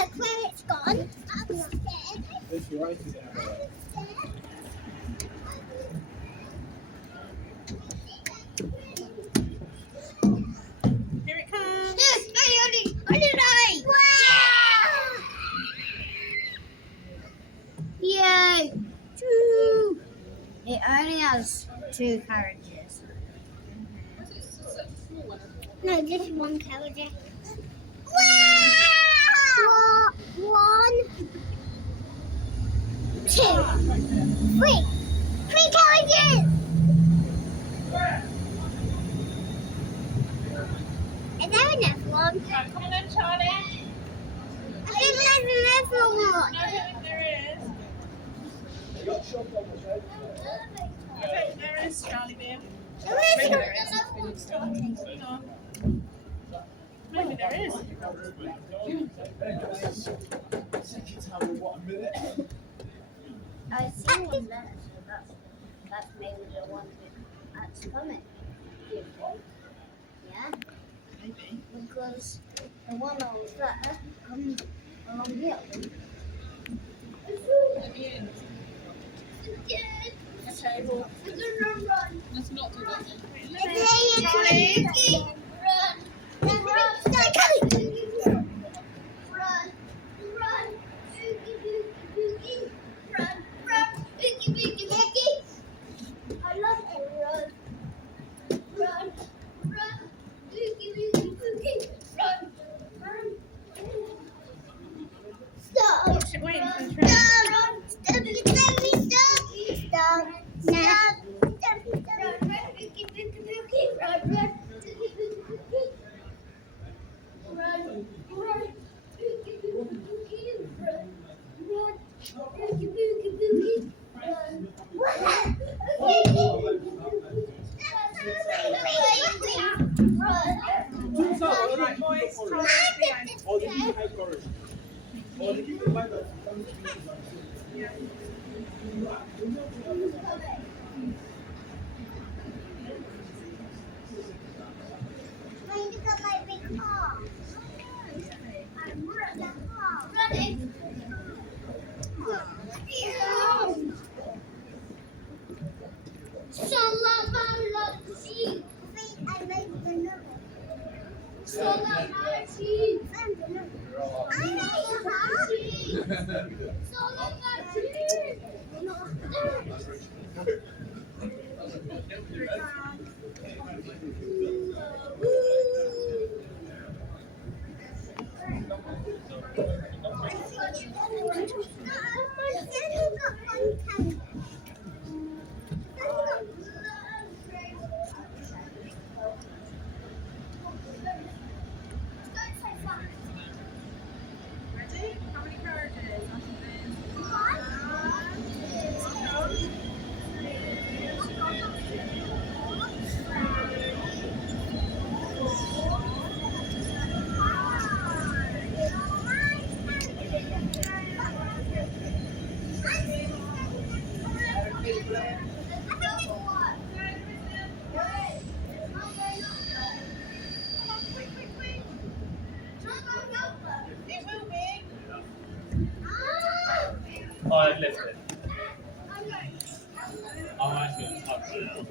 look where it's gone. Upstairs. Here it comes. Yay! Two. It only has 2 carriages. No, just 1 carriage. Wow! 1, 2, 3. 3 carriages! Is there another one? Right, come on then, Charlie. I think there's another one. I don't think there is. I think there is, Charlie dear. Maybe there is. Hang on. Maybe there is. I see one there, so that's maybe the one that's coming. Yeah, Maybe. because the one over there comes along here. Maybe it is. Okay, well, let's not do that then. Charlie! I love it. Run. Stop. Watch it, wait for the train. Right, boys, Charlie's behind. Trying to get my big car. I'm running. Salamalaki. I made the number. Salamalaki. I made the heart. Ready? How many carriages? It will be. I've lifted. I might be touching.